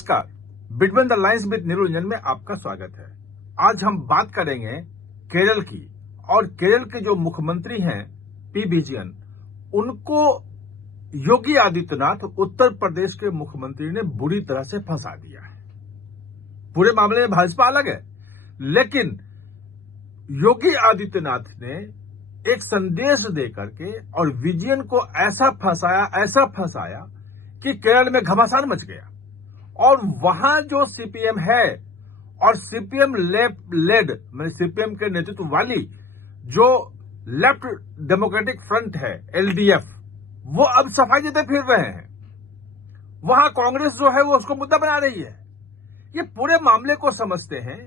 नमस्कार, between the lines with Niranjan में आपका स्वागत है। आज हम बात करेंगे केरल की, और केरल के जो मुख्यमंत्री हैं पी विजयन, उनको योगी आदित्यनाथ उत्तर प्रदेश के मुख्यमंत्री ने बुरी तरह से फंसा दिया है। पूरे मामले में भाजपा अलग है, लेकिन योगी आदित्यनाथ ने एक संदेश देकर के और विजयन को ऐसा फंसाया कि केरल में घमासान मच गया। और वहां जो सीपीएम है और सीपीएम लेड मतलब सीपीएम के नेतृत्व वाली जो लेफ्ट डेमोक्रेटिक फ्रंट है एलडीएफ, वो अब सफाई देते फिर रहे हैं। वहां कांग्रेस जो है वो उसको मुद्दा बना रही है। ये पूरे मामले को समझते हैं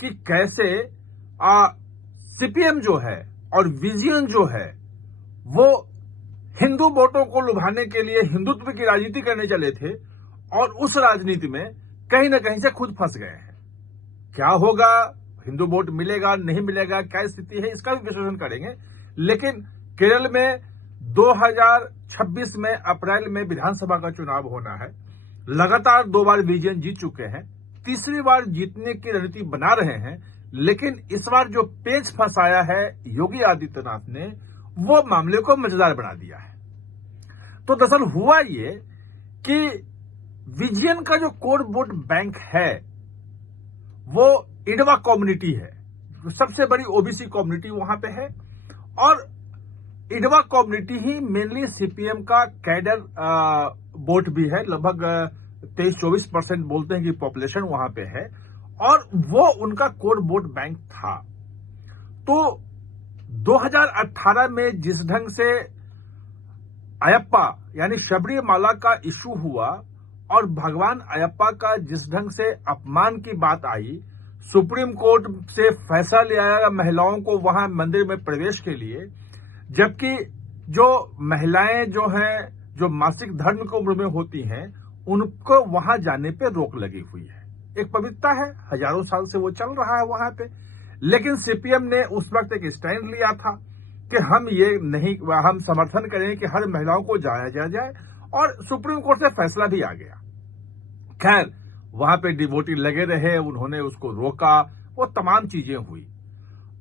कि कैसे सीपीएम जो है और विजयन जो है वो हिंदू वोटों को लुभाने के लिए हिंदुत्व की राजनीति करने चले थे, और उस राजनीति में कहीं ना कहीं से खुद फंस गए हैं। क्या होगा, हिंदू वोट मिलेगा नहीं मिलेगा, क्या स्थिति है, इसका भी विश्लेषण करेंगे। लेकिन केरल में 2026 में अप्रैल में विधानसभा का चुनाव होना है। लगातार 2 बार विजयन जीत चुके हैं, तीसरी बार जीतने की रणनीति बना रहे हैं। लेकिन इस बार जो पेच फंसाया है योगी आदित्यनाथ ने, वो मामले को मजेदार बना दिया है। तो दरअसल हुआ ये कि विजयन का जो कोर वोट बैंक है वो इडवा कम्युनिटी है, सबसे बड़ी ओबीसी कम्युनिटी वहां पे है। और इडवा कम्युनिटी ही मेनली सीपीएम का कैडर वोट भी है। लगभग 23-24% बोलते हैं कि पॉपुलेशन वहां पे है, और वो उनका कोर वोट बैंक था। तो 2018 में जिस ढंग से अयप्पा यानी शबरीमाला का इशू हुआ और भगवान अयप्पा का जिस ढंग से अपमान की बात आई, सुप्रीम कोर्ट से फैसला लिया गया महिलाओं को वहां मंदिर में प्रवेश के लिए, जबकि जो महिलाएं जो हैं जो मासिक धर्म की उम्र में होती हैं उनको वहां जाने पे रोक लगी हुई है। एक पवित्रता है, हजारों साल से वो चल रहा है वहां पे। लेकिन सीपीएम ने उस वक्त एक स्टैंड लिया था कि हम समर्थन करें कि हर महिलाओं को जाया जाए, और सुप्रीम कोर्ट से फैसला भी आ गया। खैर, वहां पे डिवोटी लगे रहे, उन्होंने उसको रोका, वो तमाम चीजें हुई।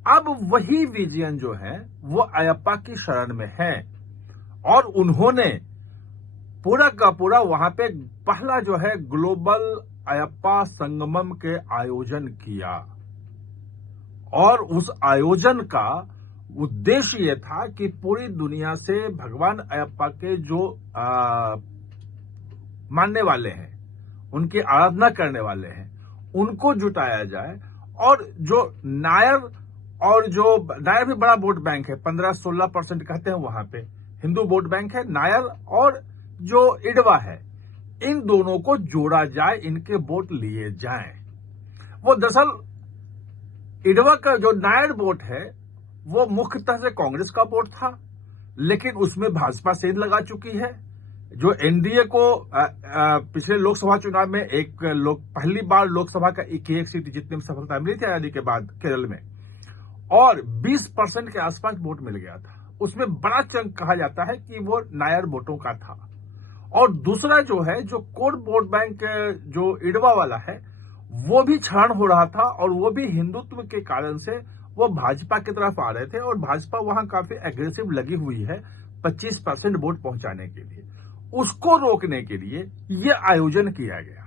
अब वही विजयन जो है वो अयप्पा की शरण में है, और उन्होंने पूरा का पूरा वहां पे पहला जो है ग्लोबल अयप्पा संगमम के आयोजन किया। और उस आयोजन का उद्देश्य यह था कि पूरी दुनिया से भगवान अयप्पा के जो मानने वाले हैं, उनकी आराधना करने वाले हैं, उनको जुटाया जाए। और जो नायर भी बड़ा वोट बैंक है, 15-16% कहते हैं वहां पे हिंदू वोट बैंक है। नायर और जो इडवा है, इन दोनों को जोड़ा जाए, इनके वोट लिए जाएं। वो दरअसल इडवा का जो नायर वोट है वो मुख्यतः से कांग्रेस का वोट था, लेकिन उसमें भाजपा सेंध लगा चुकी है। जो एनडीए को पिछले लोकसभा चुनाव में पहली बार लोकसभा का एक सीट जीतने में सफलता मिली थी आजादी के बाद केरल में, और 20% के आसपास वोट मिल गया था। उसमें बड़ा चंक कहा जाता है कि वो नायर वोटों का था। और दूसरा जो है जो कोर वोट बैंक जो इडवा वाला है, वो भी क्षरण हो रहा था, और वो भी हिंदुत्व के कारण से वो भाजपा की तरफ आ रहे थे। और भाजपा वहां काफी एग्रेसिव लगी हुई है 25% वोट पहुंचाने के लिए। उसको रोकने के लिए ये आयोजन किया गया।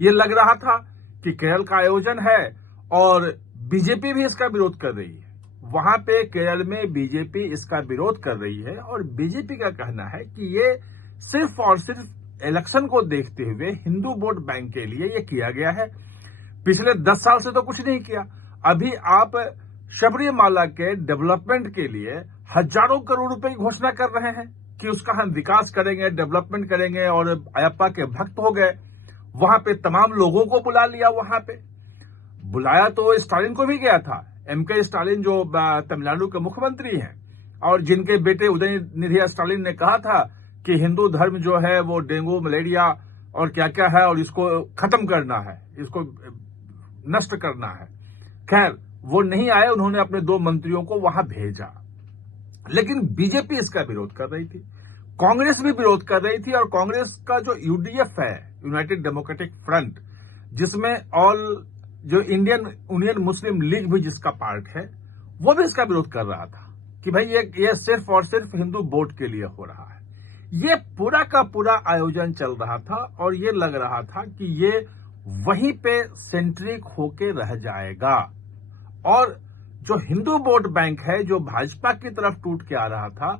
ये लग रहा था कि केरल का आयोजन है और बीजेपी भी इसका विरोध कर रही है। वहां पे केरल में बीजेपी इसका विरोध कर रही है, और बीजेपी का कहना है कि ये सिर्फ और सिर्फ इलेक्शन को देखते हुए हिंदू वोट बैंक के लिए ये किया गया है। पिछले 10 साल से तो कुछ नहीं किया। अभी आप शबरीमाला के डेवलपमेंट के लिए हजारों करोड़ रुपए की घोषणा कर रहे हैं कि उसका हम विकास करेंगे, डेवलपमेंट करेंगे, और अयप्पा के भक्त हो गए। वहां पे तमाम लोगों को बुला लिया। वहां पे बुलाया तो स्टालिन को भी गया था। एमके स्टालिन जो तमिलनाडु के मुख्यमंत्री हैं, और जिनके बेटे उदयनिधि स्टालिन ने कहा था कि हिंदू धर्म जो है वो डेंगू, मलेरिया और क्या क्या है, और इसको खत्म करना है, इसको नष्ट करना है। खैर, वो नहीं आए, उन्होंने अपने 2 मंत्रियों को वहां भेजा। लेकिन बीजेपी इसका विरोध कर रही थी, कांग्रेस भी विरोध कर रही थी, और कांग्रेस का जो यूडीएफ है यूनाइटेड डेमोक्रेटिक फ्रंट, जिसमें ऑल जो इंडियन मुस्लिम लीग भी जिसका पार्ट है, वो भी इसका विरोध कर रहा था कि भाई ये सिर्फ और सिर्फ हिंदू वोट के लिए हो रहा है। ये पूरा का पूरा आयोजन चल रहा था और ये लग रहा था कि ये वहीं पे सेंट्रिक होके रह जाएगा और जो हिंदू वोट बैंक है, जो भाजपा की तरफ टूट के आ रहा था,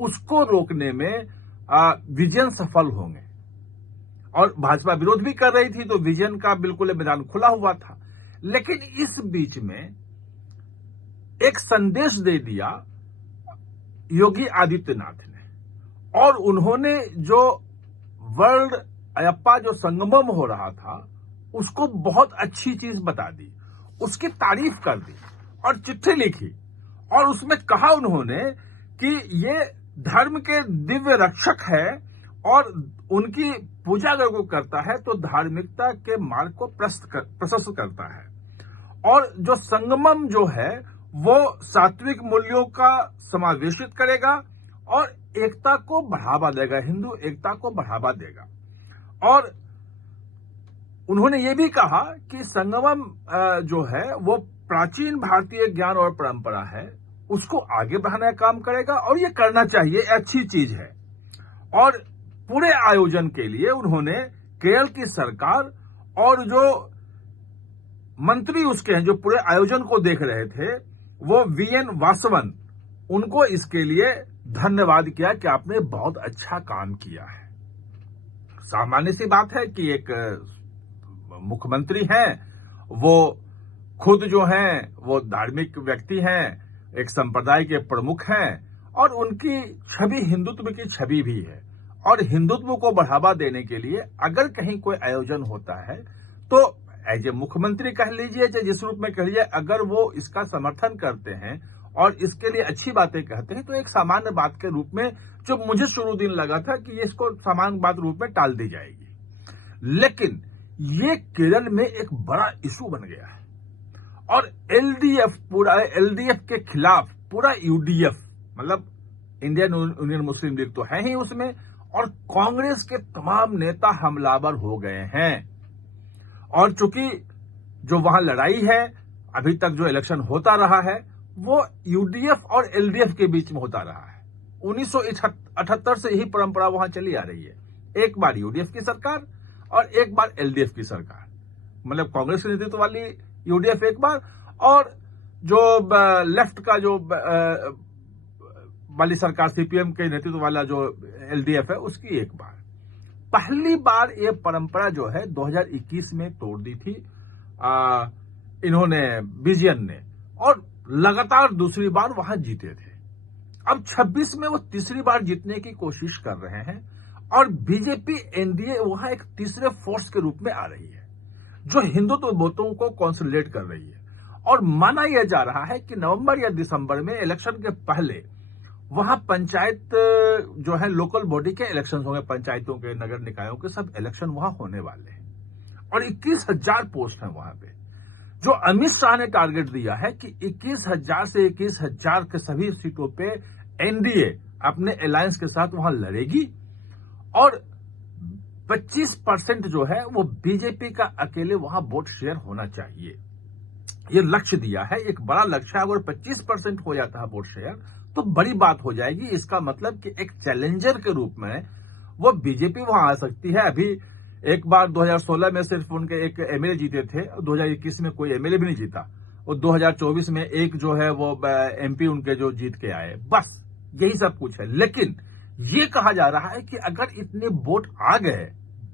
उसको रोकने में विजन सफल होंगे। और भाजपा विरोध भी कर रही थी, तो विजन का बिल्कुल मैदान खुला हुआ था। लेकिन इस बीच में एक संदेश दे दिया योगी आदित्यनाथ ने, और उन्होंने जो वर्ल्ड अयप्पा जो संगमम हो रहा था, उसको बहुत अच्छी चीज बता दी, उसकी तारीफ कर दी और चिट्ठी लिखी, और उसमें कहा उन्होंने कि ये धर्म के दिव्य रक्षक है और उनकी पूजा अगर कोई करता है तो धार्मिकता के मार्ग को प्रशस्त करता है, और जो संगमम जो है वो सात्विक मूल्यों का समावेशित करेगा और एकता को बढ़ावा देगा, हिंदू एकता को बढ़ावा देगा। और उन्होंने ये भी कहा कि संगमम जो है वो प्राचीन भारतीय ज्ञान और परंपरा है, उसको आगे बढ़ाने का काम करेगा और ये करना चाहिए, अच्छी चीज है। और पूरे आयोजन के लिए उन्होंने केरल की सरकार और जो मंत्री उसके हैं, जो पूरे आयोजन को देख रहे थे, वो वीएन वासवन, उनको इसके लिए धन्यवाद किया कि आपने बहुत अच्छा काम किया है। सामान्य सी बात है कि एक मुख्यमंत्री हैं, वो खुद जो हैं वो धार्मिक व्यक्ति हैं, एक संप्रदाय के प्रमुख हैं, और उनकी छवि हिंदुत्व की छवि भी है। और हिंदुत्व को बढ़ावा देने के लिए अगर कहीं कोई आयोजन होता है तो एज ए मुख्यमंत्री कह लीजिए, चाहे जिस रूप में कह लीजिए, अगर वो इसका समर्थन करते हैं और इसके लिए अच्छी बातें कहते हैं, तो एक सामान्य बात के रूप में, जो मुझे शुरू दिन लगा था कि इसको सामान्य बात रूप में टाल दी जाएगी। लेकिन ये केरल में एक बड़ा इशू बन गया है और एलडीएफ के खिलाफ पूरा यूडीएफ, मतलब इंडियन यूनियन मुस्लिम लीग तो है ही उसमें, और कांग्रेस के तमाम नेता हमलावर हो गए हैं। और चूंकि जो वहां लड़ाई है, अभी तक जो इलेक्शन होता रहा है, वो यूडीएफ और एलडीएफ के बीच में होता रहा है। 1978 से यही परंपरा वहां चली आ रही है, एक बार यूडीएफ की सरकार और एक बार एलडीएफ की सरकार, मतलब कांग्रेस के नेतृत्व वाली यूडीएफ एक बार और जो लेफ्ट का जो वाली सरकार सीपीएम के नेतृत्व वाला जो एलडीएफ है, उसकी एक बार। पहली बार ये परंपरा जो है 2021 में तोड़ दी थी इन्होंने, विजयन ने, और लगातार दूसरी बार वहां जीते थे। अब 26 में वो तीसरी बार जीतने की कोशिश कर रहे हैं और बीजेपी एनडीए वहां एक तीसरे फोर्स के रूप में आ रही है, जो हिंदुत्व वोटों को कंसोलिडेट कर रही है। और माना यह जा रहा है कि नवंबर या दिसंबर में इलेक्शन के पहले वहां पंचायत जो है, लोकल बॉडी के इलेक्शन होंगे, पंचायतों के, नगर निकायों के, सब इलेक्शन वहां होने वाले हैं। और 21,000 पोस्ट हैं वहां पे, जो अमित शाह ने टारगेट दिया है कि 21,000 से 21,000 के सभी सीटों पे एनडीए अपने अलायंस के साथ वहां लड़ेगी और 25% जो है वो बीजेपी का अकेले वहां वोट शेयर होना चाहिए। ये लक्ष्य दिया है, एक बड़ा लक्ष्य है। अगर 25% हो जाता है वोट शेयर तो बड़ी बात हो जाएगी। इसका मतलब कि एक चैलेंजर के रूप में वो बीजेपी वहां आ सकती है। अभी एक बार 2016 में सिर्फ उनके एक एमएलए जीते थे, 2021 में कोई एमएलए भी नहीं जीता, और 2024 में एक जो है वो एमपी उनके जो जीत के आए, बस यही सब कुछ है। लेकिन ये कहा जा रहा है कि अगर इतने वोट आ गए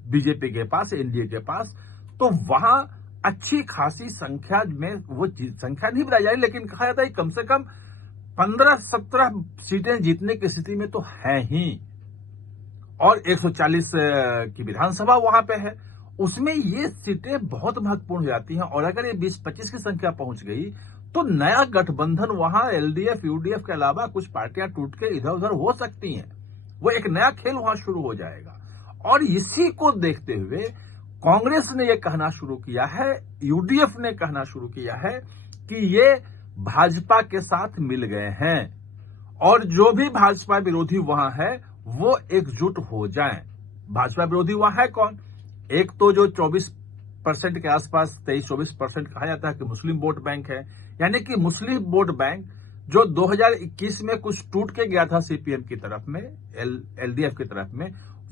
बीजेपी के पास, एनडीए के पास, तो वहां अच्छी खासी संख्या में वो संख्या नहीं बनाई जाए, लेकिन कहा जाता है कम से कम 15-17 सीटें जीतने की स्थिति में तो है ही। और 140 की विधानसभा वहां पे है, उसमें ये सीटें बहुत महत्वपूर्ण हो जाती हैं। और अगर ये 20-25 की संख्या पहुंच गई तो नया गठबंधन वहां एलडीएफ यूडीएफ के अलावा कुछ पार्टियां टूट के इधर उधर हो सकती हैं। वो एक नया खेल वहां शुरू हो जाएगा। और इसी को देखते हुए कांग्रेस ने यह कहना शुरू किया है, यूडीएफ ने कहना शुरू किया है कि ये भाजपा के साथ मिल गए हैं और जो भी भाजपा विरोधी वहां है वो एकजुट हो जाएं। भाजपा विरोधी वहां है कौन? एक तो जो 24% के आसपास 23-24% कहा जाता है कि मुस्लिम वोट बैंक है, यानी कि मुस्लिम वोट बैंक जो 2021 में कुछ टूट के गया था सीपीएम की तरफ में, एलडीएफ की तरफ में,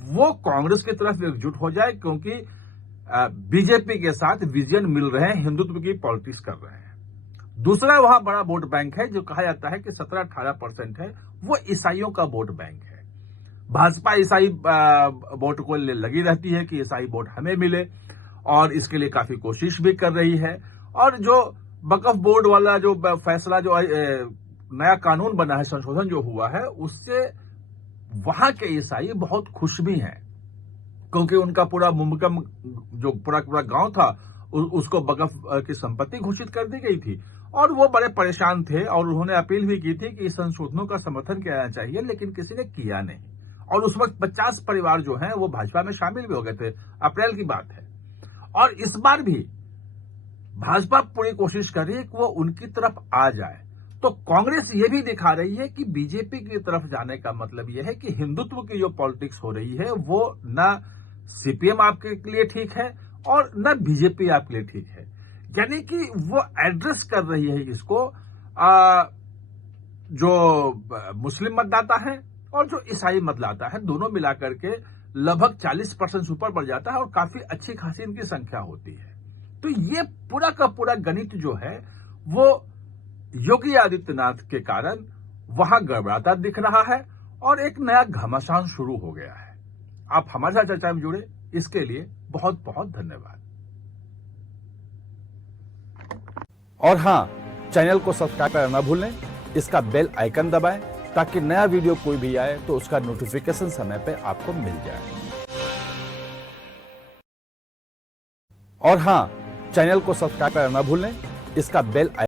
वो कांग्रेस की तरफ एकजुट हो जाए, क्योंकि बीजेपी के साथ विजन मिल रहे हैं, हिंदुत्व की पॉलिटिक्स कर रहे हैं। दूसरा वहां बड़ा वोट बैंक है जो कहा जाता है कि 17-18% है, वो ईसाइयों का वोट बैंक है। भाजपा ईसाई वोट को लगी रहती है कि ईसाई वोट हमें मिले, और इसके लिए काफी कोशिश भी कर रही है। और जो वक्फ बोर्ड वाला जो फैसला, जो नया कानून बना है, संशोधन जो हुआ है, उससे वहां के ईसाई बहुत खुश भी हैं, क्योंकि उनका पूरा मुमकम जो पूरा गांव था उसको वक्फ की संपत्ति घोषित कर दी गई थी, और वो बड़े परेशान थे, और उन्होंने अपील भी की थी कि इस संशोधनों का समर्थन किया जाना चाहिए, लेकिन किसी ने किया नहीं। और उस वक्त 50 परिवार जो हैं वो भाजपा में शामिल भी हो गए थे, अप्रैल की बात है। और इस बार भी भाजपा पूरी कोशिश कर रही है कि वो उनकी तरफ आ जाए। तो कांग्रेस ये भी दिखा रही है कि बीजेपी की तरफ जाने का मतलब यह है कि हिंदुत्व की जो पॉलिटिक्स हो रही है वो न सीपीएम आपके लिए ठीक है और न बीजेपी आपके लिए ठीक है, यानी कि वो एड्रेस कर रही है इसको, जो मुस्लिम मतदाता है और जो ईसाई मतदाता है, दोनों मिलाकर के लगभग 40% ऊपर बढ़ जाता है, और काफी अच्छी खासी इनकी संख्या होती है। तो ये पूरा का पूरा गणित जो है वो योगी आदित्यनाथ के कारण वहां गड़बड़ाता दिख रहा है, और एक नया घमासान शुरू हो गया है। आप हमारे साथ चर्चा में जुड़े, इसके लिए बहुत बहुत धन्यवाद। और हां, चैनल को सब्सक्राइब करना ना भूलें, इसका बेल आइकन दबाएं ताकि नया वीडियो कोई भी आए तो उसका नोटिफिकेशन समय पे आपको मिल जाए। और हां, चैनल को सब्सक्राइब करना ना भूलें, इसका बेल